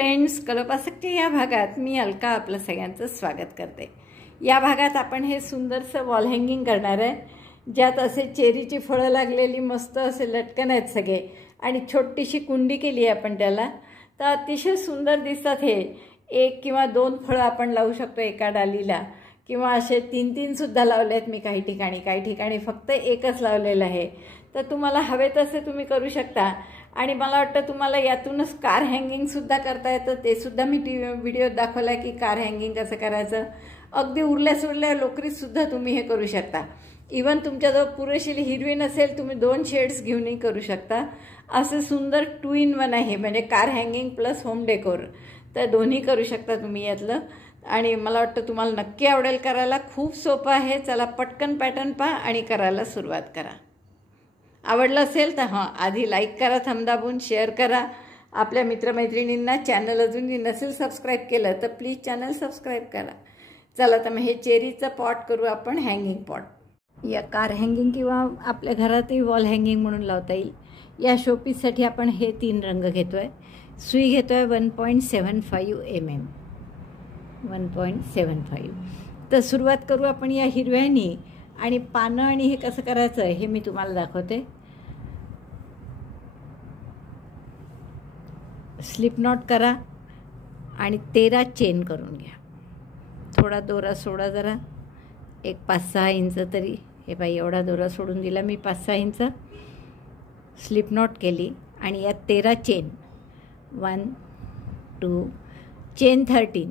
Friends, कलोपासकच्या या भागात मी अलका आपलं सगळ्यांचं स्वागत करते। या भागात आपण हे सुंदरसं वॉल हँगिंग करणार आहे, ज्यात असे चेरीची फळं लागलेली मस्त असे लटकन आहेत सगळे आणि छोटीशी कुंडी केली आहे आपण त्याला। तर अतिशय सुंदर दिसतात हे। एक किंवा दोन फळं आपण लावू शकतो एका डालीला, किंवा असे तीन तीन सुद्धा लावले आहेत मी काही ठिकाणी फक्त एकच लावलेलं आहे। तर तुम्हाला हवे तसे तुम्ही करू शकता। आणि मला वाटतं तुम्हाला यातूनच कार हँगिंग सुद्धा करता येतं, ते सुद्धा मी व्हिडिओत दाखवला की कार हँगिंग कसं करायचं। अगदी उरल्या सुरल्या लोकरीत सुद्धा तुम्ही हे करू शकता। इवन तुमच्याजवळ पुरेशी हिरवी नसेल, तुम्ही दोन शेड्स घेऊनही करू शकता। असं सुंदर 2 in 1 आहे, म्हणजे car hanging plus home decor, तर दोन्ही करू शकता तुम्ही यातलं। आणि मला वाटतं तुम्हाला नक्की आवडेल करायला। खूप सोपं आहे। चला पटकन पॅटर्न पहा आणि करायला सुरुवात करा। आवडलं असेल तर आधी लाईक करा, थंब दाबून शेअर करा। आपल्या मित्रमैत्रिणींना चॅनल अजूनही नसेल सबस्क्राईब केलं तर प्लीज चॅनल सबस्क्राईब करा। चला तर मग हे चेरीचं पॉट करू आपण हँगिंग पॉट। या कार हँगिंग किंवा आपल्या घरातही वॉल हँगिंग म्हणून लावता येईल। या शोपीससाठी आपण हे 3 रंग घेतोय। सुई घेतोय 1.75 mm, 1.75। तर सुरुवात करू आपण या हिरव्यानी, आणि पानं आणि हे कसं करायचं हे मी तुम्हाला दाखवते। स्लिप नॉट करा आणि 13 चेन करून घ्या। थोडा दोरा सोडा जरा, एक 5-6 इंच तरी। हे बाई एवढा दोरा सोडून दिला मी, 5-6 इंच स्लिप नॉट केली आणि यात 13 चेन। 1 2 चेन 13,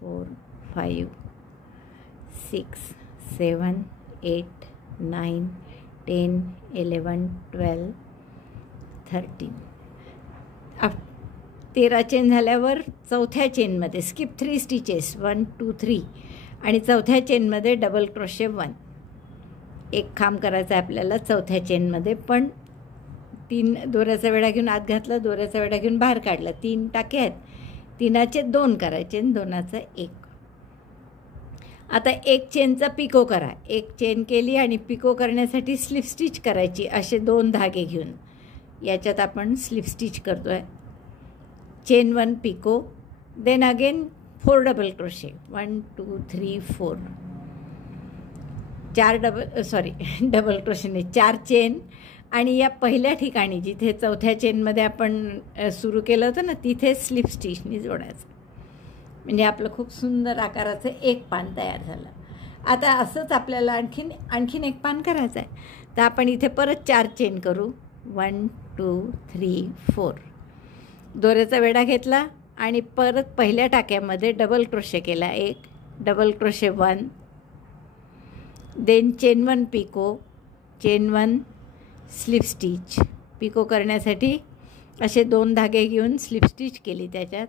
4 5 6 7 8 9 10 11 12 13। 13 चेन झाल्यावर चौथ्या चेनमध्ये स्किप 3 स्टिचेस, 1 2 3, आणि चौथ्या चेनमध्ये डबल क्रोशे 1। एक खांब करायचा आपल्याला चौथ्या चेनमध्ये, पण 3 दोऱ्याचा वेढा घेऊन आत घातला, दोऱ्याचा वेढा घेऊन बाहेर काढला। 3 टाके आहेत, 3चे 2 करायचे आणि 2चा 1। आता एक चेनचा पिको करा। एक चेन केली आणि पिको करण्यासाठी स्लिप स्टिच करायची, असे 2 धागे घेऊन याच्यात आपण स्लिप स्टिच करतोय। Chain 1 picot, then again 4 double crochet, 1 2 3 4, 4 double क्रोशेने 4 चेन। आणि या पहिल्या ठिकाणी जिथे चौथ्या चेनमध्ये आपण सुरू केलं होतं ना, तिथे स्लिप स्टिचनी जोडायचं, म्हणजे आपलं खूप सुंदर आकाराचं एक पान तयार झालं। आता असंच आपल्याला आणखीन एक पान करायचं आहे। तर आपण इथे परत 4 चेन करू, 1 2 3 4। दोऱ्याचा वेढा घेतला आणि परत पहिल्या टाक्यामध्ये डबल क्रोशे केला, एक double crochet 1, then chain 1 picot, chain 1 slip stitch. Picot करण्यासाठी असे 2 धागे घेऊन स्लिप स्टिच केली त्याच्यात।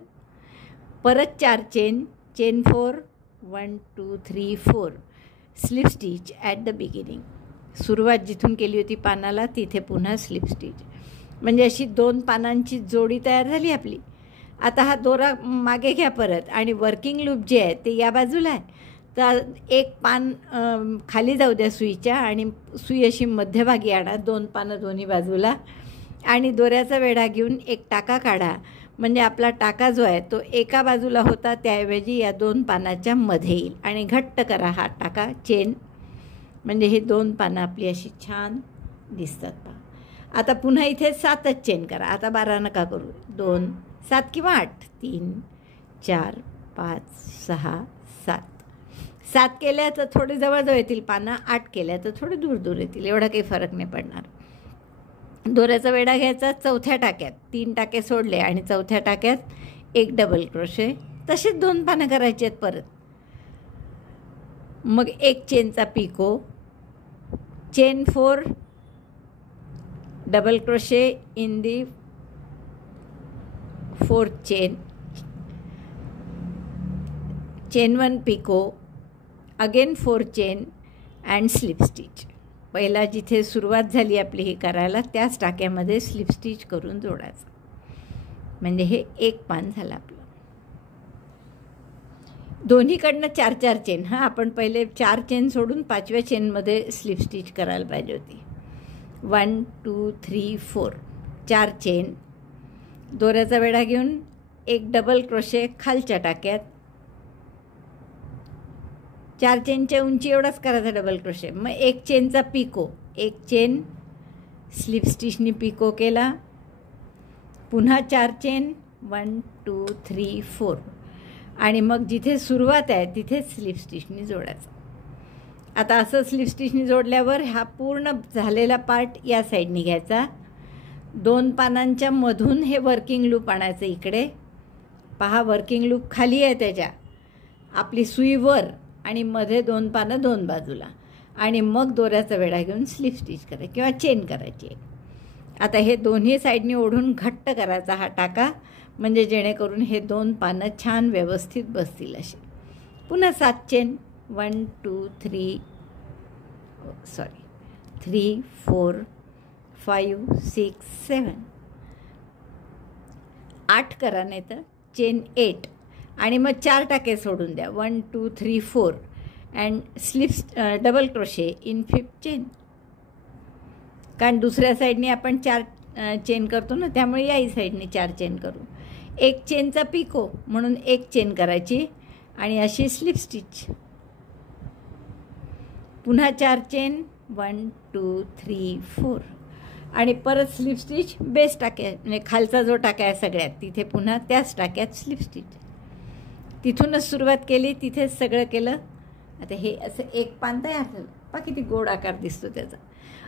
परत 4 chain, chain 4, 1 2 3 4, slip stitch at the beginning. सुरुवात जिथून केली होती पानाला तिथे पुन्हा स्लिप स्टिच, म्हणजे अशी 2 पानांची जोडी तयार झाली आपली। आता हा दोरा मागे घ्या परत, आणि वर्किंग लूप जे आहे ते या बाजूला आहे। तर एक पान खाली जाऊ द्या सुईच्या, आणि सुई अशी मध्यभागी आणा, 2 पानं दोन्ही बाजूला, आणि दोऱ्याचा वेढा घेऊन एक टाका काढा। म्हणजे आपला टाका जो आहे तो एका बाजूला होता, त्याऐवजी या 2 पानाच्या मध्ये येईल, आणि घट्ट करा हा टाका चेन, म्हणजे हे 2 पानं आपली अशी छान दिसतात पहा। आता पुन्हा इथे 7च चेन करा। आता 12 नका करू, 2 7 किंवा 8, 3 4 5 6 7। 7 केल्या तर थोडे जवळजवळ येतील पानं, 8 केल्या तर थोडे दूर येतील, एवढा काही फरक नाही पडणार। दोऱ्याचा वेढा घ्यायचा, चौथ्या टाक्यात 3 टाके सोडले आणि चौथ्या टाक्यात एक डबल क्रोशे, तसेच 2 पानं करायची आहेत परत। मग एक चेनचा picot, chain 4 double crochet in the 4th chain, chain 1 picot, again 4 chain and slip stitch. पहिला जिथे सुरुवात झाली आपली हे करायला त्याच टाक्यामध्ये स्लिप स्टिच करून जोडायचं, म्हणजे हे एक पान झालं आपलं। दोन्हीकडनं 4-4 चेन। आपण पहिले 4 चेन सोडून 5व्या चेनमध्ये स्लिप स्टिच करायला पाहिजे होती। 1 2 3 4, 4 चेन, दोऱ्याचा वेढा घेऊन एक डबल क्रोशे खालच्या टाक्यात, 4 चेनच्या उंची एवढाच करायचा डबल क्रोशे. मग 1 चेनचा पिको, 1 चेन स्लिप स्टिचनी पिको केला, पुन्हा 4 चेन 1 2 3 4 आणि मग जिथे सुरुवात आहे तिथे स्लिप स्टिचनी जोडायचं. आता असं स्लिप स्टिचनी जोडल्यावर हा पूर्ण झालेला पार्ट या साईडनी घ्यायचा. 2 पानांच्या मधून हे वर्किंग लूप आणायचं इकडे. पहा वर्किंग लूप खाली आहे त्याच्या, आपली सुई वर आणि मध्ये 2 पानं 2 बाजूला आणि मग दोऱ्याचा वेढा घेऊन स्लिप स्टिच करायची किंवा चेन करायची. आता हे दोन्ही साईडनी ओढून घट्ट करायचा हा टाका, म्हणजे जेणेकरून हे 2 पानं छान व्यवस्थित बसतील असे. पुन्हा 7 चेन 1 2 3 4 5 6 7 8 करा, नाही तर चेन 8 आणि मग 4 टाके सोडून द्या. 1 2 3 4 and slip double crochet in 5th chain. कारण दुसऱ्या साईडनी आपण 4 चेन करतो ना, त्यामुळे याही साईडनी 4 चेन करू. 1 चेनचा पिको म्हणून 1 चेन करायची आणि अशी स्लिप स्टिच. पुन्हा 4 चेन 1 2 3 4 आणि परत स्लिप स्टिच बेस टाक्या, म्हणजे खालचा जो टाका आहे सगळ्यात तिथे पुन्हा त्याच टाक्यात स्लिप स्टिच. तिथूनच सुरुवात केली, तिथेच सगळं केलं. आता हे असं एक पान तयार झालं. पहा किती गोड आकार दिसतो त्याचा.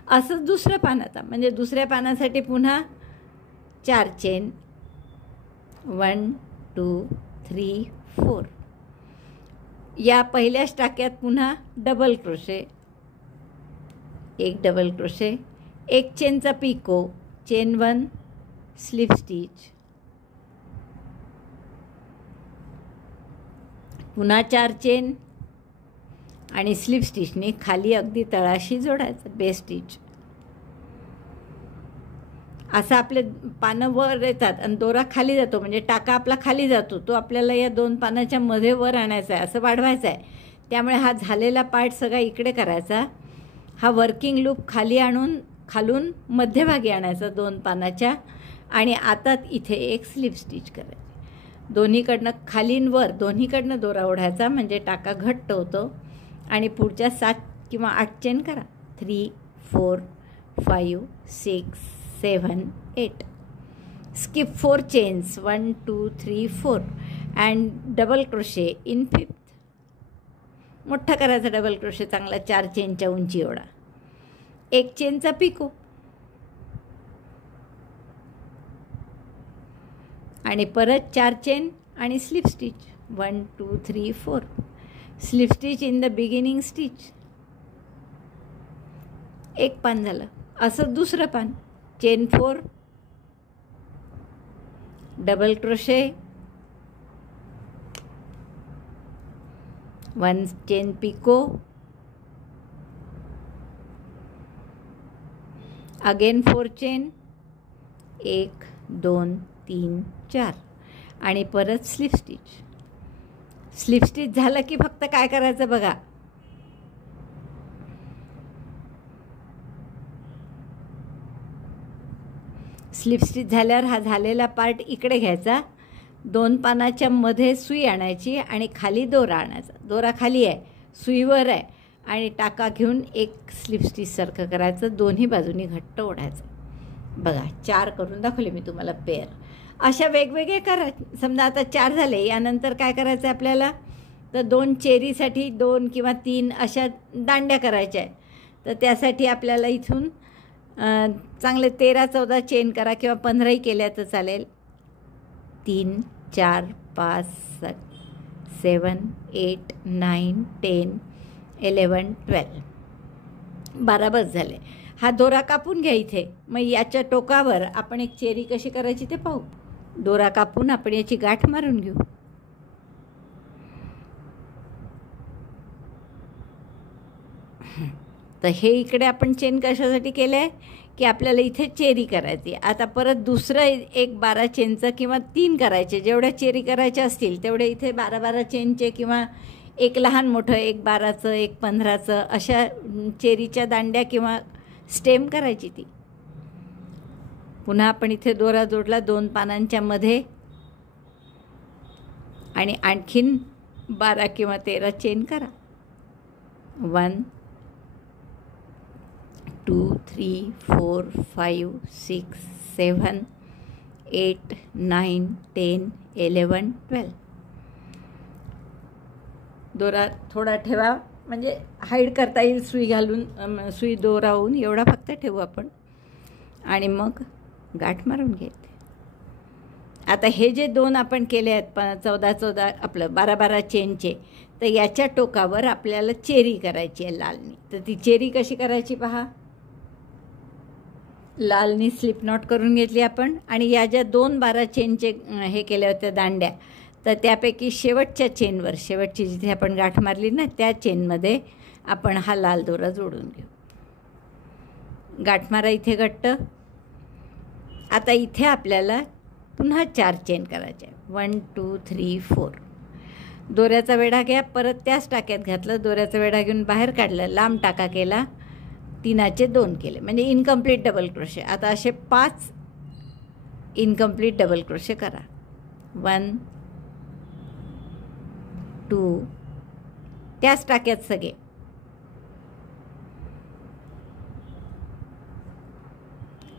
असंच दुसरं पान, आता म्हणजे दुसऱ्या पानासाठी पुन्हा 4 चेन 1 2 3 4. या पहिल्याच टाक्यात पुन्हा डबल क्रोशे, 1 डबल क्रोशे, 1 चेनचा पिको, चेन 1 स्लिप स्टिच, पुन्हा 4 चेन आणि स्लिप स्टिचनी खाली अगदी तळाशी जोडायचं बेस स्टिच. असं आपले पानं वर येतात आणि दोरा खाली जातो, म्हणजे टाका आपला खाली जातो. तो आपल्याला या 2 पानाच्या मध्ये वर आणायचा आहे, असं वाढवायचं आहे. त्यामुळे हा झालेला पार्ट सगळा इकडे करायचा. हा वर्किंग लूप खाली आणून खालून मध्यभागी आणायचा 2 पानाच्या आणि आता इथे एक स्लिप स्टिच करायची. दोन्हीकडनं खालीन वर दोन्हीकडनं दोरा ओढायचा, म्हणजे टाका घट्ट होतो. आणि पुढच्या 7 किंवा 8 चेन करा. 3 4 5 6 7 8. Skip 4 chains 1 2 3 4 and double crochet in 5th. मोठा करायचा डबल क्रोशे चांगला, 4 चेनच्या उंची एवढा. 1 चेनचा पिको आणि परत 4 चेन आणि slip stitch 1 2 3 4. Slip stitch in the beginning stitch. एक पान झालं. असं दुसरं पान, chain 4 double crochet, 1 chain picot, again 4 chain 1 2 3 4 आणि परत स्लिप स्टिच. स्लिप स्टिच झालं की फक्त काय करायचं बघा, स्लिप स्टिच झाल्यावर हा झालेला पार्ट इकडे घ्यायचा. 2 पानाच्या मध्ये सुई आणायची आणि खाली दोरा आणायचा. दोरा खाली आहे, सुईवर आहे आणि टाका घेऊन एक स्लिप स्टिचसारखं करायचं. दोन्ही बाजूनी घट्ट ओढायचं. बघा 4 करून दाखवले मी तुम्हाला पेअर. अशा वेगवेगळे करा. समजा आता 4 झाले, यानंतर काय करायचं आहे आपल्याला, तर 2 चेरीसाठी 2 किंवा 3 अशा दांड्या करायच्या आहे. तर त्यासाठी आपल्याला इथून चांगले 13-14 चेन करा किंवा 15ही केल्या तर चालेल. 3 4 5 6 7 8 9 10 11 12 12 बस झाले. हा दोरा कापून घ्या इथे. मग याच्या टोकावर आपण एक चेरी कशी करायची ते पाहू. दोरा कापून आपण याची गाठ मारून घेऊ. तर हे इकडे आपण चेन कशासाठी केलं आहे की आपल्याला इथे चेरी करायची. आता परत दुसरं एक 12 चेनचं किंवा 3 करायचे. जेवढ्या चेरी करायच्या असतील तेवढे इथे 12-12 चेनचे किंवा एक लहान मोठं, एक 12चं, एक 15चं अशा चेरीच्या दांड्या किंवा स्टेम करायची ती. पुन्हा आपण इथे दोरा जोडला 2 पानांच्या मध्ये आणि आणखीन 12 किंवा 13 चेन करा. 1 2 3 4 5 6 7 8 9 10 11 12. दोरा थोडा ठेवा, म्हणजे हाईड करता येईल सुई घालून, सुई दोरावून एवढा फक्त ठेवू आपण. आणि मग गाठ मारून घ्यायचे. आता हे जे 2 आपण केले आहेत 14 आपलं 12 चेनचे, तर याच्या टोकावर आपल्याला चेरी करायची आहे लालनी. तर ती चेरी कशी करायची पहा. लालनी स्लिप नॉट करून घेतली आपण, आणि या ज्या 2 12 चेनचे हे केल्या होत्या दांड्या, तर त्यापैकी शेवटच्या चेनवर, शेवटची जिथे आपण गाठ मारली ना त्या चेनमध्ये आपण हा लाल दोरा जोडून घेऊ. गाठ मारा इथे घट्ट. आता इथे आपल्याला पुन्हा 4 चेन करायचे. 1 2 3 4. दोऱ्याचा वेढा घ्या, परत त्याच टाक्यात घातलं, दोऱ्याचा वेढा घेऊन बाहेर काढलं, लांब टाका केला, 3चे 2 केले, म्हणजे इनकम्प्लीट डबल क्रोशे. आता असे 5 इनकम्प्लीट डबल क्रोशे करा. 1 2, त्याच टाक्यात सगळे,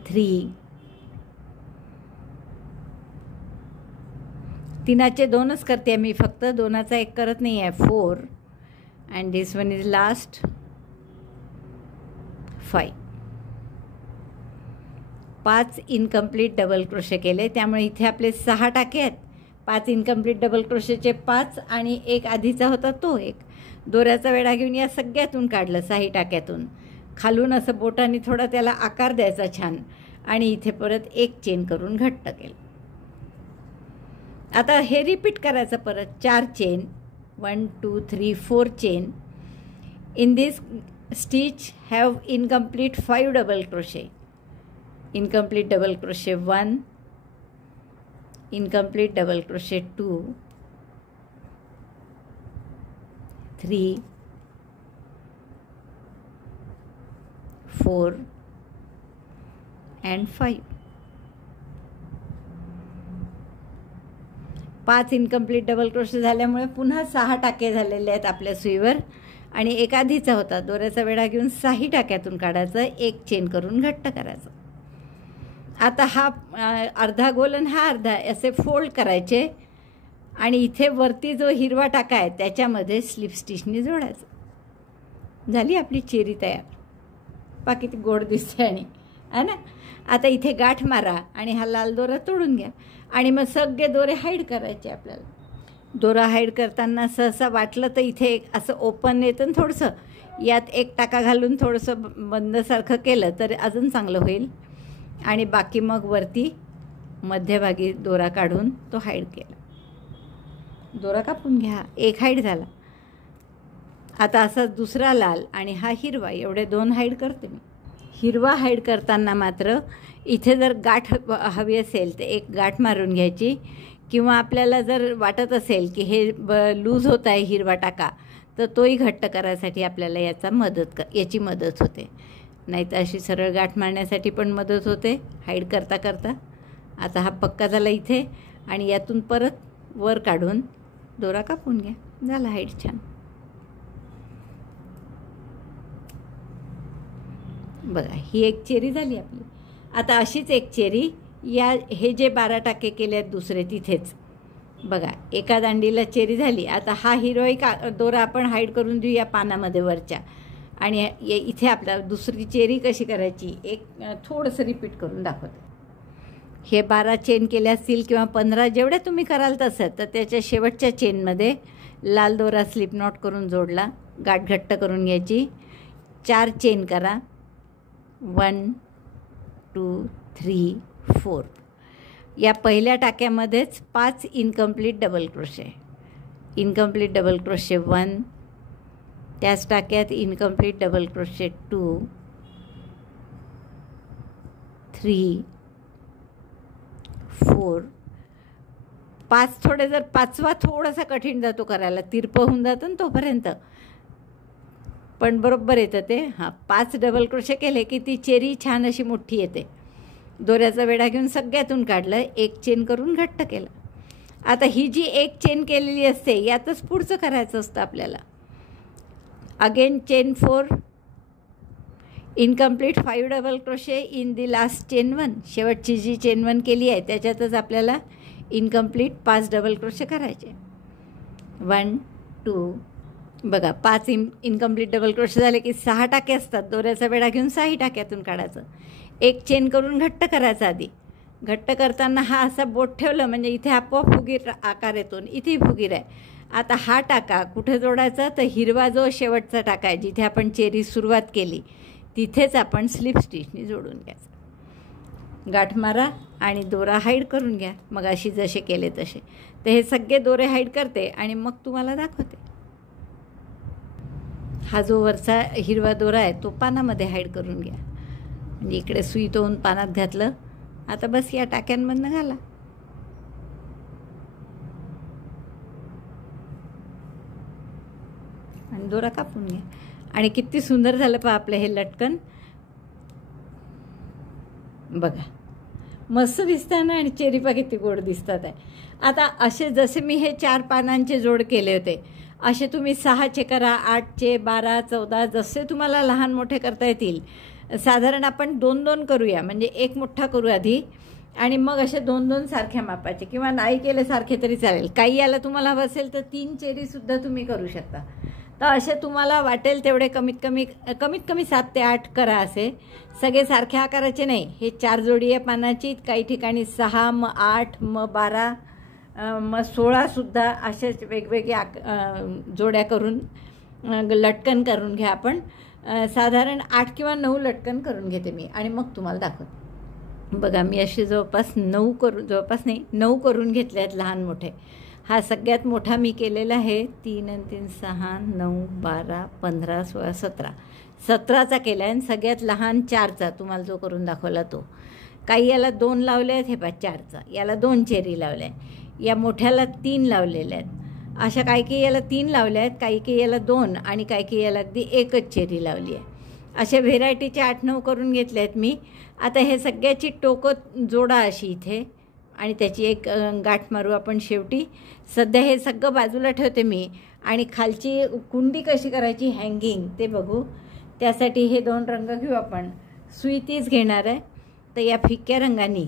3, 3चे 2च करते मी, फक्त 2चा 1 करत नाही आहे. 4 and this one is last. 5 incomplete double crochet केले, त्यामुळे इथे आपले 6 टाके आहेत. 5 इनकम्प्लीट डबल क्रोशेचे 5 आणि 1 आधीचा होता तो 1. दोऱ्याचा वेढा घेऊन या सगळ्यातून काढलं, 6 टाक्यातून खालून असं बोटाने थोडा त्याला आकार द्यायचा छान, आणि इथे परत 1 चेन करून घट्ट केलं. आता हे रिपीट करायचं परत. 4 chain, 1 2 3 4 chain. In this stitch have incomplete 5 double crochet. Incomplete double crochet 1, incomplete double crochet 2, 3, 4 and 5. 5 incomplete double crochet झाल्यामुळे पुन्हा 6 टाके झालेले आहेत आपल्या सुईवर, आणि 1 आधीचा होता. दोऱ्याचा वेढा घेऊन 6 टाक्यातून काढायचं, 1 चेन करून घट्ट करायचं. आता हा अर्धा गोल आणि हा अर्धा असे फोल्ड करायचे, आणि इथे वरती जो हिरवा टाका आहे त्याच्यामध्ये स्लिप स्टिचनी जोडायचं. झाली आपली चेरी तयार. बाकी ती गोड दिसते आणि है ना. आता इथे गाठ मारा आणि हा लाल दोरा तोडून घ्या, आणि मग सगळे दोरे हाईड करायचे आपल्याला. दोरा हाईड करताना सहसा वाटलं तर इथे असं ओपन येतं ना थोडंसं, यात 1 टाका घालून थोडंसं बंदसारखं केलं तर अजून चांगलं होईल. आणि बाकी मग वरती मध्यभागी दोरा काढून तो हाईड केला. दोरा कापून घ्या, 1 हाईड झाला. आता असा दुसरा लाल आणि हा हिरवा, एवढे 2 हाईड करते मी. हिरवा हाईड करताना मात्र इथे जर गाठ हवी असेल तर 1 गाठ मारून घ्यायची, किंवा आपल्याला जर वाटत असेल की हे लूज होत आहे हिरवा टाका, तर तोही घट्ट करायसाठी आपल्याला याची मदत होते. नाही तर अशी सरळ गाठ मारण्यासाठी पण मदत होते हाईड करता करता. आता हा पक्का झाला इथे, आणि यातून परत वर काढून दोरा कापून घ्या. झाला हाईड छान. बघा ही 1 चेरी झाली आपली. आता अशीच 1 चेरी हे जे 12 टाके केले आहेत दुसरे तिथेच बघा, एका दांडीला चेरी झाली. आता हा हिरोईक दोरा आपण हाईड करून देऊ या पानामध्ये वरच्या, आणि इथे आपला दुसरी चेरी कशी करायची एक थोडंसं रिपीट करून दाखवते. हे 12 चेन केल्या असतील किंवा 15 जेवढ्या तुम्ही कराल तसं, तर त्याच्या शेवटच्या चेनमध्ये लाल दोरा स्लिप नॉट करून जोडला, गाठ घट्ट करून घ्यायची, 4 चेन करा. 1 2 3 4. या पहिल्या टाक्यामध्येच 5 incomplete double crochet. Incomplete double crochet 1, त्याच टाक्यात इनकम्प्लीट डबल क्रोशे 2, 3 4 5. थोडे जर 5वा थोडासा कठीण जातो करायला, तिरपं होऊन जातं ना तोपर्यंत, पण बरोबर येतं ते. 5 डबल क्रोशे केले की ती चेरी छान अशी मोठी येते. दोऱ्याचा वेढा घेऊन सगळ्यातून काढलं, 1 चेन करून घट्ट केलं. आता ही जी एक चेन केलेली असते यातच पुढचं करायचं असतं आपल्याला. Again chain 4, incomplete 5 double crochet in the last chain 1. शेवटची जी चेन 1 केली आहे त्याच्यातच आपल्याला इनकम्प्लीट 5 डबल क्रोशे करायचे. 1 2 बघा 5 इनकम्प्लीट डबल क्रोशे झाले की 6 टाके असतात. दोऱ्याचा वेढा घेऊन 6 टाक्यातून काढायचं. एक चेन करून घट्ट करायचं आधी. घट्ट करताना हा असा बोट ठेवलं म्हणजे इथे आपोआप फुगीर आकार येतो. इथेही फुगीर आहे. आता हा टाका कुठे जोडायचा तर हिरवा जो शेवटचा टाका आहे जिथे आपण चेरी सुरुवात केली तिथेच आपण स्लिप स्टिचनी जोडून घ्यायचं. गाठ मारा आणि दोरा हाईड करून घ्या मग अशी जसे केले तसे. तर हे सगळे दोरे हाईड करते आणि मग तुम्हाला दाखवते. हा जो वरचा हिरवा दोरा आहे तो पानामध्ये हाईड करून घ्या. म्हणजे इकडे सुई तोवून पानात घातलं. आता बस या टाक्यांमधनं घाला. आणि दोरा कापून घ्या. आणि किती सुंदर झालं पहा आपलं हे लटकन. बघा मस्त दिसतं ना. आणि चेरी पहा किती गोड दिसतात आहे. आता असे जसे मी हे 4 पानांचे जोड केले होते असे तुम्ही 6चे करा, 8चे, 12, 14 जसे तुम्हाला लहान मोठे करता येतील. साधारण आपण 2-2 करूया. म्हणजे एक मोठा करू आधी आणि मग असे 2-2 सारख्या मापाचे किंवा नाही केले सारखे तरी चालेल. काही याला तुम्हाला हवं असेल तर 3 चेरीसुद्धा तुम्ही करू शकता. तर असे तुम्हाला वाटेल तेवढे कमीत कमी 7 ते 8 करा. असे सगळे सारख्या आकाराचे नाही. हे 4 जोडी आहे पानाची. काही ठिकाणी 6, मग 8, मग 12, मग 16सुद्धा अशाच वेगवेगळ्या जोड्या करून लटकन करून घ्या. आपण साधारण 8 किंवा 9 लटकन करून घेते मी आणि मग तुम्हाला दाखवते. बघा मी असे जवळपास 9 करून घेतले आहेत लहान मोठे. हा सगळ्यात मोठा मी केलेला आहे. 3 आणि 3 6 9 12 15 16 17 17चा केला आहे. आणि सगळ्यात लहान 4चा तुम्हाला जो करून दाखवला तो. काही याला 2 लावले आहेत. हे पहा 4चा याला 2 चेरी लावल्या आहेत. या मोठ्याला 3 लावलेल्या आहेत. अशा काही याला 3 लावल्या आहेत. काही याला 2 आणि काही याला अगदी एकच चेरी लावली आहे. अशा व्हेरायटीचे 8-9 करून घेतले आहेत मी. आता हे सगळ्याची टोकं जोडा अशी इथे आणि त्याची एक गाठ मारू आपण शेवटी. सध्या हे सगळं बाजूला ठेवते मी आणि खालची कुंडी कशी करायची हँगिंग ते बघू. त्यासाठी हे 2 रंग घेऊ आपण. सुई तीच घेणार आहे. तर या फिक्या रंगाने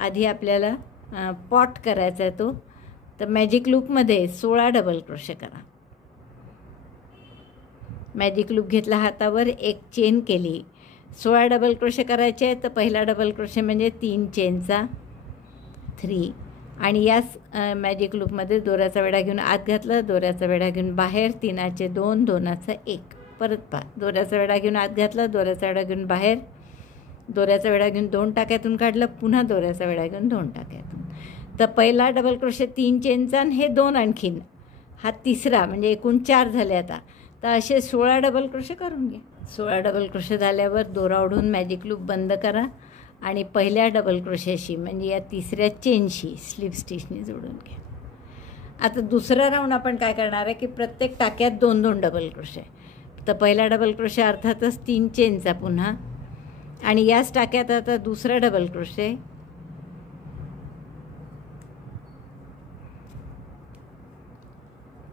आधी आपल्याला पॉट करायचा आहे तो. तर मॅजिक लूपमध्ये 16 डबल क्रोशे करा. मॅजिक लूप घेतला हातावर, एक चेन केली. 16 डबल क्रोशे करायचे आहे. तर पहिला डबल क्रोशे म्हणजे 3 चेनचा 3 आणि याच मॅजिक लूपमध्ये दोऱ्याचा वेढा घेऊन आत घातलं. दोऱ्याचा वेढा घेऊन बाहेर 3चे 2 2चा 1. परत पहा दोऱ्याचा वेढा घेऊन आत घातलं. दोऱ्याचा वेढा घेऊन बाहेर. दोऱ्याचा वेढा घेऊन 2 टाक्यातून काढलं. पुन्हा दोऱ्याचा वेढा घेऊन 2 टाक्यातून. तर पहिला डबल क्रोशे 3 चेनचा आणि हे 2 आणखीन. हा तिसरा म्हणजे एकूण 4 झाले आता. तर असे 16 डबल क्रोशे करून घ्या. 16 डबल क्रोशे झाल्यावर दोरा ओढून मॅजिक लूप बंद करा आणि पहिल्या डबल क्रोशेशी म्हणजे या तिसऱ्या चेनशी स्लिप स्टिचनी जोडून घ्या. आता दुसरा राऊंड आपण काय करणार आहे की प्रत्येक टाक्यात 2-2 डबल क्रोशे. तर पहिला डबल क्रोशे अर्थातच 3 चेनचा पुन्हा आणि याच टाक्यात आता दुसरा double crochet.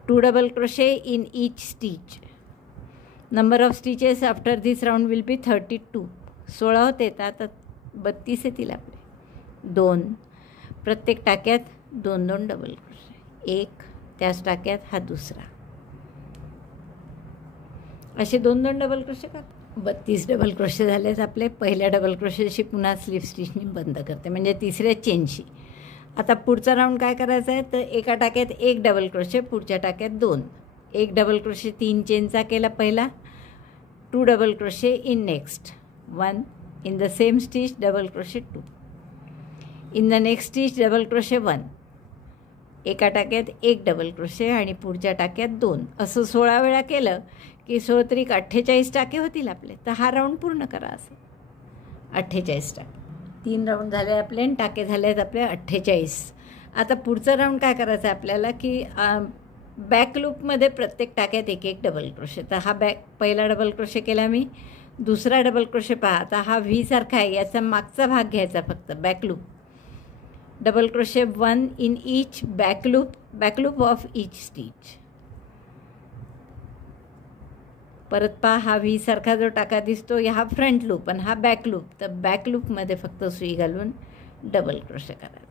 Two double crochet in each stitch. Number of stitches after this round will be 32. 16 होते तर आता 32 येतील आपले. 2 प्रत्येक टाक्यात 2-2 डबल क्रोशे. एक त्याच टाक्यात हा दुसरा. असे 2-2 डबल क्रोशे का 32 डबल क्रोशे झालेत आपले. पहिल्या डबल क्रोशेशी पुन्हा स्लिप स्टिचनी बंद करते म्हणजे तिसऱ्या चेनशी. आता पुढचा राऊंड काय करायचा आहे तर एका टाक्यात 1 डबल क्रोशे, पुढच्या टाक्यात 2. 1 डबल क्रोशे 3 चेनचा केला पहिला. 2 double crochet in next 1 in the same stitch double crochet 2 in the next stitch double crochet 1. एका टाक्यात 1 डबल क्रोशे आणि पुढच्या टाक्यात 2. असं 16 वेळा केलं की 16 48 टाके होतील आपले. तर हा राऊंड पूर्ण करा. असं 48 टाके. 3 राऊंड झाले आपले आणि टाके झाले आहेत आपले 48. आता पुढचा राऊंड काय करायचं आहे आपल्याला की बॅक लूपमध्ये प्रत्येक टाक्यात 1-1 डबल क्रोशे. तर हा पहिला डबल क्रोशे केला मी. दुसरा डबल क्रोशे पहा. आता हा व्ही सारखा आहे. याचा मागचा भाग घ्यायचा फक्त back loop. Double crochet 1 in each back loop of each stitch. परत पहा, हा व्ही सारखा जो टाका दिसतो हा फ्रंट लूप आणि हा बॅक लूप. तर बॅक लूपमध्ये फक्त सुई घालून डबल क्रोशे करायचा.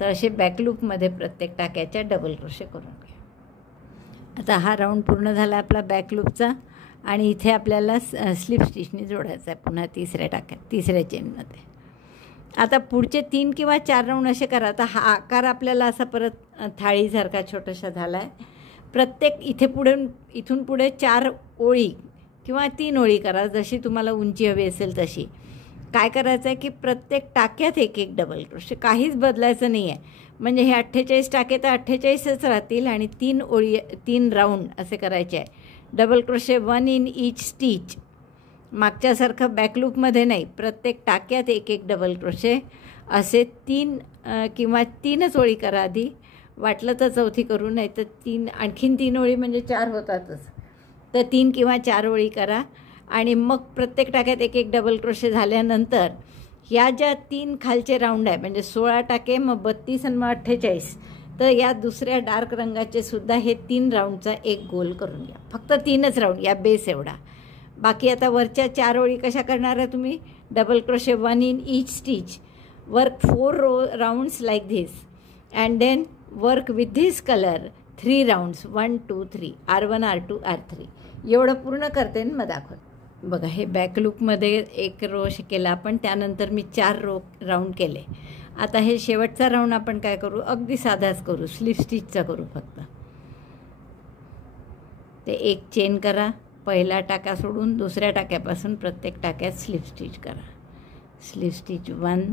तर असे बॅक लूपमध्ये प्रत्येक टाक्याच्या डबल क्रोशे करून घ्या. आता हा राऊंड पूर्ण झाला आपला बॅक लूपचा आणि इथे आपल्याला स्लिप स्टिचनी जोडायचा आहे पुन्हा तिसऱ्या चेनमध्ये. आता पुढचे 3 किंवा 4 राऊंड असे करा. आता हा आकार आपल्याला असा परत थाळीसारखा छोटासा झाला आहे. प्रत्येक इथून पुढे 4 ओळी किंवा 3 ओळी करा, जशी तुम्हाला उंची हवी असेल तशी. काय करायचं आहे की प्रत्येक टाक्यात एक डबल क्रोशे, काहीच बदलायचं नाही आहे. म्हणजे हे 48 टाके तर 48च राहतील आणि 3 राऊंड असे करायचे आहे. Double crochet 1 in each stitch. मागच्यासारखं बॅकलूपमध्ये नाही, प्रत्येक टाक्यात एक डबल क्रोशे असे 3 किंवा 3च ओळी करा. आधी वाटलं तर 4थी करू, नाही तर आणखीन 3 ओळी म्हणजे 4 होतातच. तर 3 किंवा 4 ओळी करा आणि मग प्रत्येक टाक्यात एक डबल क्रोशे झाल्यानंतर या ज्या 3 खालचे राऊंड आहे म्हणजे 16 टाके, मग 32 आणि मग 48, तर या दुसऱ्या डार्क रंगाचे सुद्धा हे 3 राऊंडचा एक गोल करून घ्या. फक्त 3च राऊंड, या बेस एवढा. बाकी आता वरच्या 4 ओळी कशा करणार आहे तुम्ही? Double crochet 1 in each stitch, work 4 rounds like this and then work with this colour 3 rounds 1 2 3 R1 R2 R3. एवढं पूर्ण करते मग दाखवते. बघा, हे बॅक लूपमध्ये एक रो केला आपण, त्यानंतर मी 4 राऊंड केले. आता हे शेवटचा राऊंड आपण काय करू? अगदी साधाच करू, स्लिप स्टिचचा करू फक्त. ते एक चेन करा, पहिला टाका सोडून दुसऱ्या टाक्यापासून प्रत्येक टाक्यात स्लिप स्टिच करा. स्लिप स्टिच 1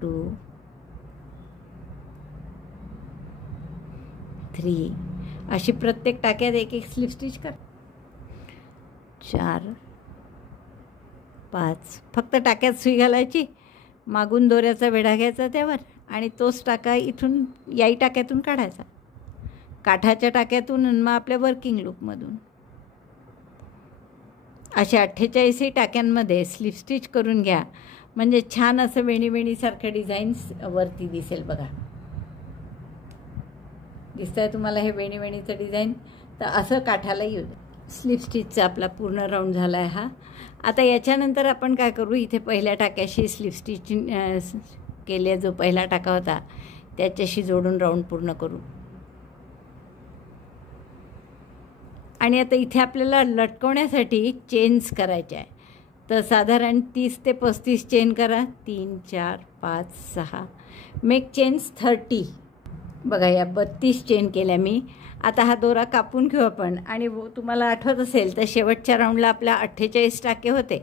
2 3 अशी प्रत्येक टाक्यात एक स्लिप स्टिच करा. 4 5 फक्त टाक्यात सुई घालायची, मागून दोऱ्याचा वेढा घ्यायचा त्यावर आणि तोच टाका इथून याही टाक्यातून काढायचा, काठाच्या टाक्यातून आणि मग आपल्या वर्किंग लूपमधून. अशा 48 टाक्यांमध्ये स्लिप स्टिच करून घ्या, म्हणजे छान असं वेणीसारखं डिझाईन्स वरती दिसेल. बघा, दिसतंय तुम्हाला हे वेणीचं डिझाईन? तर असं काठाला येऊ दे. स्लिप स्टिचचा आपला पूर्ण राऊंड झाला आहे हा. आता याच्यानंतर आपण काय करू? इथे पहिल्या टाक्याशी स्लिप स्टिच केले, जो पहिला टाका होता त्याच्याशी जोडून राऊंड पूर्ण करू. आणि आता इथे आपल्याला लटकवण्यासाठी चेन्स करायच्या आहे. तर साधारण 30 ते 35 चेन करा. 3 4 5 6 मेक चेन्स 30. बघा, या 32 चेन केल्या मी. आता हा दोरा कापून घेऊ आपण. आणि तुम्हाला आठवत असेल तर शेवटच्या राऊंडला आपल्या 48 टाके होते.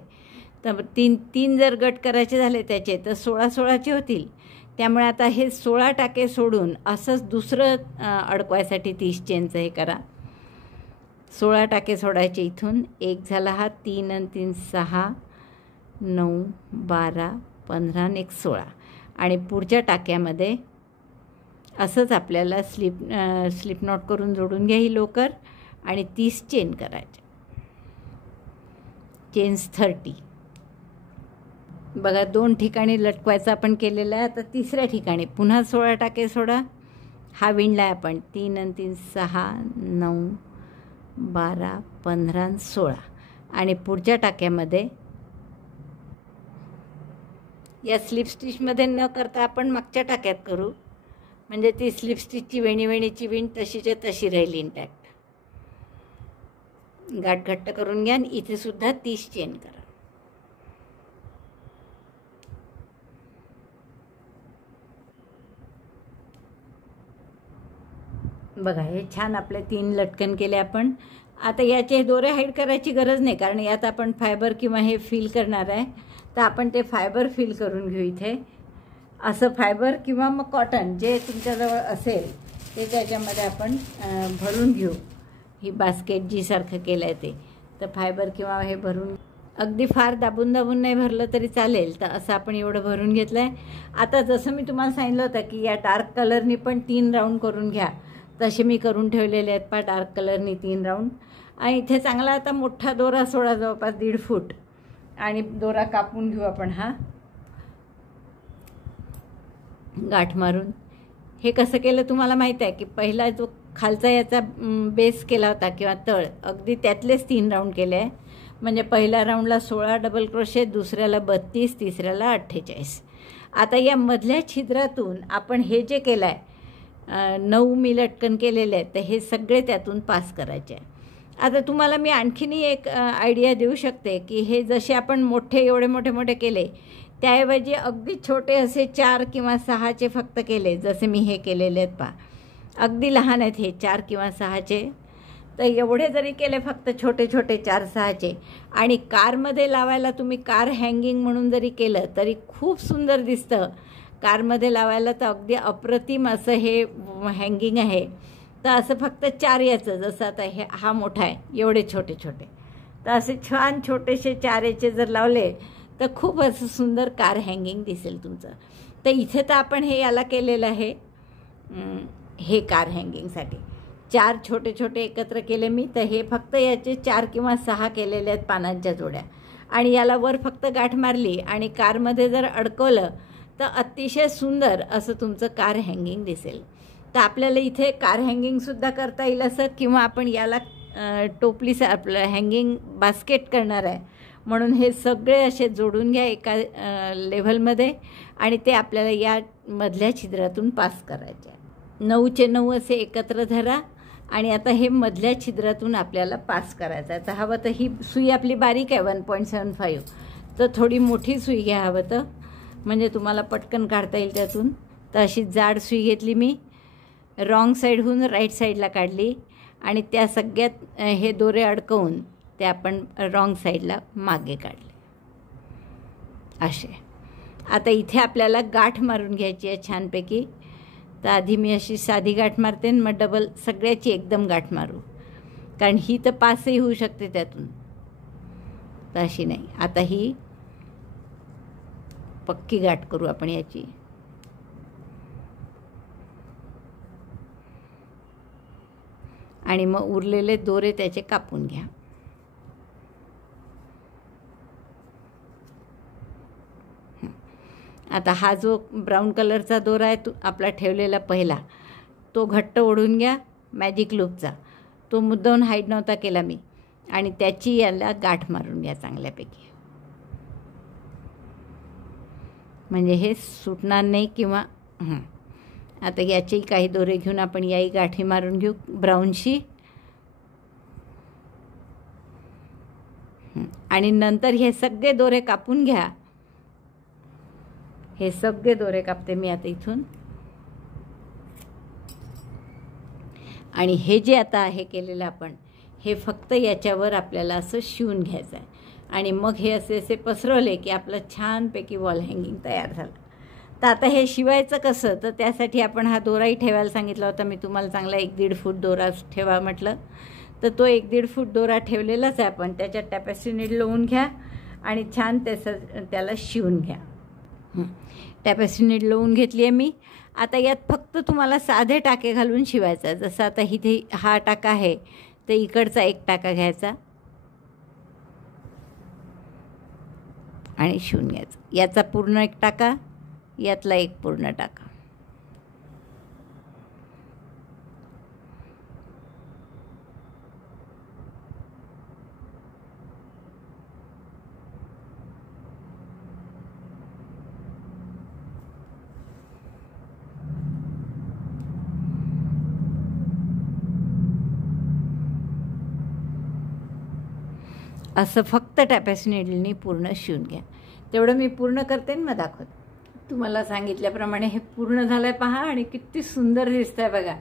तर 3 जर गट करायचे झाले त्याचे तर 16चे होतील. त्यामुळे आता हे 16 टाके सोडून असंच दुसरं अडकवायसाठी 30 चेनचं हे करा. 16 टाके सोडायचे इथून. एक झाला हा, 3 आणि 3 6 9 12 15 आणि 1 16. आणि पुढच्या टाक्यामध्ये असंच आपल्याला स्लिप नॉट करून जोडून घ्या ही लोकर आणि 30 चेन करायचे. चेन्स 30. बघा, 2 ठिकाणी लटकवायचं आपण केलेलं आहे. आता तिसऱ्या ठिकाणी पुन्हा 16 टाके सोडा. हा विणला आहे आपण. 3 आणि 3 6 9 12 15 आणि 16. आणि पुढच्या टाक्यामध्ये या स्लिप स्टिचमध्ये न करता आपण मागच्या टाक्यात करू, म्हणजे ती स्लिप स्टिचची वेणीची विण तशीच्या तशी राहील इंटॅक्ट. गाठ घट्ट करून घ्या आणि इथे सुद्धा 30 चेन करा. बघा, हे छान आपले 3 लटकन केले आपण. आता याचे दोरे हाईड करायची गरज नाही, कारण यात आपण फायबर किंवा हे फिल करणार आहे. तर आपण ते फायबर फिल करून घेऊ. इथे असं फायबर किंवा मग कॉटन जे तुमच्याजवळ असेल ते त्याच्यामध्ये आपण भरून घेऊ. ही बास्केट जी सारखं केलं आहे ते, तर फायबर किंवा हे भरून, अगदी फार दाबून नाही भरलं तरी चालेल. तर असं आपण एवढं भरून घेतलं आहे. आता जसं मी तुम्हाला सांगितलं होतं की या डार्क कलरनी पण 3 राऊंड करून घ्या, तसे मी करून ठेवलेले आहेत पहा डार्क कलरनी 3 राऊंड. आणि इथे चांगला आता मोठा दोरा सोडा, जवळपास 1.5 फूट, आणि दोरा कापून घेऊ आपण. हा गाठ मारून हे कसं केलं तुम्हाला माहीत आहे की पहिला जो खालचा याचा बेस केला होता किंवा तळ, अगदी त्यातलेच 3 राऊंड केले आहे. म्हणजे पहिल्या राऊंडला 16 डबल क्रोशे, दुसऱ्याला 32, तिसऱ्याला 48. आता या मधल्या छिद्रातून आपण हे जे केलं आहे 9 मी लटकन केलेले आहेत, तर हे सगळे त्यातून पास करायचे आहे. आता तुम्हाला मी आणखीनही एक आयडिया देऊ शकते की हे जसे आपण मोठे एवढे मोठे मोठे केले, त्याऐवजी अगदी छोटे असे 4 किंवा 6चे फक्त केले, जसे मी हे केलेले आहेत पहा. अगदी लहान आहेत हे 4 किंवा 6चे. तर एवढे जरी केले फक्त छोटे छोटे 4-6चे, आणि कारमध्ये लावायला तुम्ही कार हँगिंग म्हणून जरी केलं तरी खूप सुंदर दिसतं. कारमध्ये लावायला तर अगदी अप्रतिम असं हे हँगिंग आहे. तर असं फक्त 4 याचं, जसं आता हे हा मोठा आहे एवढे छोटे छोटे, तर असे छान छोटेसे 4 याचे जर लावले तर खूप असं सुंदर कार हँगिंग दिसेल तुमचं. तर इथे तर आपण हे याला केलेलं आहे, हे कार हँगिंगसाठी 4 छोटे छोटे एकत्र केले मी. तर हे फक्त याचे 4 किंवा 6 केलेले आहेत पानांच्या जोड्या, आणि याला वर फक्त गाठ मारली आणि कारमध्ये जर अडकवलं तर अतिशय सुंदर असं तुमचं कार हँगिंग दिसेल. तर आपल्याला इथे कार हँगिंगसुद्धा करता येईल असं, किंवा आपण याला टोपलीचं आपलं हँगिंग बास्केट करणार आहे म्हणून हे सगळे असे जोडून घ्या एका लेव्हलमध्ये, आणि ते आपल्याला या मधल्या छिद्रातून पास करायचे. 9चे 9 असे एकत्र धरा, आणि आता हे मधल्या छिद्रातून आपल्याला पास करायचं आहे. तर हवं तर ही सुई आपली बारीक आहे 1.75, तर थोडी मोठी सुई घ्या हवं तर, म्हणजे तुम्हाला पटकन काढता येईल त्यातून. तर अशी जाड सुई घेतली मी, रॉंग साईडहून राईट साईडला काढली, आणि त्या सगळ्यात हे दोरे अडकवून ते आपण रॉंग साईडला मागे काढले असे. आता इथे आपल्याला गाठ मारून घ्यायची आहे छानपैकी. तर आधी मी अशी साधी गाठ मारते, मग डबल सगळ्याची एकदम गाठ मारू, कारण ही तर पासही होऊ शकते त्यातून, तर अशी नाही. आता ही पक्की गाठ करू आपण याची. आणि मग उरलेले दोरे त्याचे कापून घ्या. आता हा जो ब्राऊन कलरचा दोरा आहे तो आपला ठेवलेला पहिला, तो घट्ट ओढून घ्या मॅजिक लूपचा. तो मुद्दाम हाईड नव्हता केला मी, आणि त्याची याला गाठ मारून घ्या चांगल्यापैकी, म्हणजे हे सुटणार नाही. किंवा आता याचेही काही दोरे घेऊन आपण याही गाठी मारून घेऊ ब्राऊनशी. आणि नंतर हे सगळे दोरे कापून घ्या. हे सगळे दोरे कापते मी आता इथून. आणि हे जे आता आहे केलेलं आपण, हे फक्त याच्यावर आपल्याला असं शिवून घ्यायचं आहे, आणि मग हे असे असे पसरवले की आपलं छानपैकी वॉल हँगिंग तयार झालं. तर आता हे शिवायचं कसं, तर त्यासाठी आपण हा दोराही ठेवायला सांगितला होता मी तुम्हाला, चांगला 1-1.5 फूट दोरा ठेवा म्हटलं. तर तो 1-1.5 फूट दोरा ठेवलेलाच आहे आपण. त्याच्यात टॅपेस्ट्री नीड लावून घ्या आणि छान त्याला शिवून घ्या. टॅपेस्ट्री नीड लावून घेतली आहे मी. आता यात फक्त तुम्हाला साधे टाके घालून शिवायचा. जसं आता इथे हा टाका आहे, तर इकडचा एक टाका घ्यायचा आणि शिवून घ्यायचा. याचा पूर्ण एक टाका, यातला एक पूर्ण टाका. असं फक्त टॅपेस्ट्री नीडलनी पूर्ण शिवून घ्या. तेवढं मी पूर्ण करते आणि मग दाखवते. तुम्हाला सांगितल्याप्रमाणे हे पूर्ण झालं आहे पहा, आणि किती सुंदर दिसतं आहे बघा.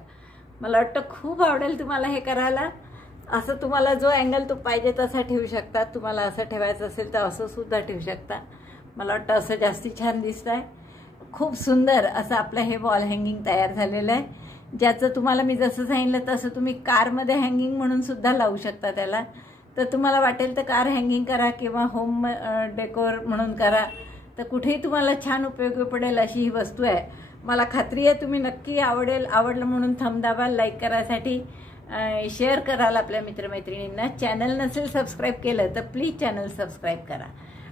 मला वाटतं खूप आवडेल तुम्हाला हे करायला. असं तुम्हाला जो अँगल तो पाहिजे तसा ठेवू शकता. तुम्हाला असं ठेवायचं असेल तर असं सुद्धा ठेवू शकता. मला वाटतं असं जास्ती छान दिसतं आहे. खूप सुंदर असं आपलं हे वॉल हँगिंग तयार झालेलं आहे, ज्याचं तुम्हाला मी जसं सांगितलं तसं तुम्ही कारमध्ये हँगिंग म्हणून सुद्धा लावू शकता त्याला. तर तुम्हाला वाटेल तर कार हँगिंग करा किंवा होम डेकोर म्हणून करा, तर कुठेही तुम्हाला छान उपयोगी पडेल अशी ही वस्तू आहे. मला खात्री आहे तुम्ही नक्की आवडलं म्हणून थंब दाबाल, लाईक करायसाठी, शेअर कराल आपल्या मित्रमैत्रिणींना. चॅनल नसेल सबस्क्राईब केलं तर प्लीज चॅनल सबस्क्राईब करा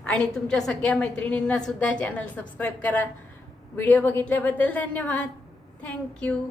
आणि तुमच्या सगळ्या मैत्रिणींना सुद्धा चॅनल सबस्क्राईब करा. व्हिडिओ बघितल्याबद्दल धन्यवाद. थँक्यू.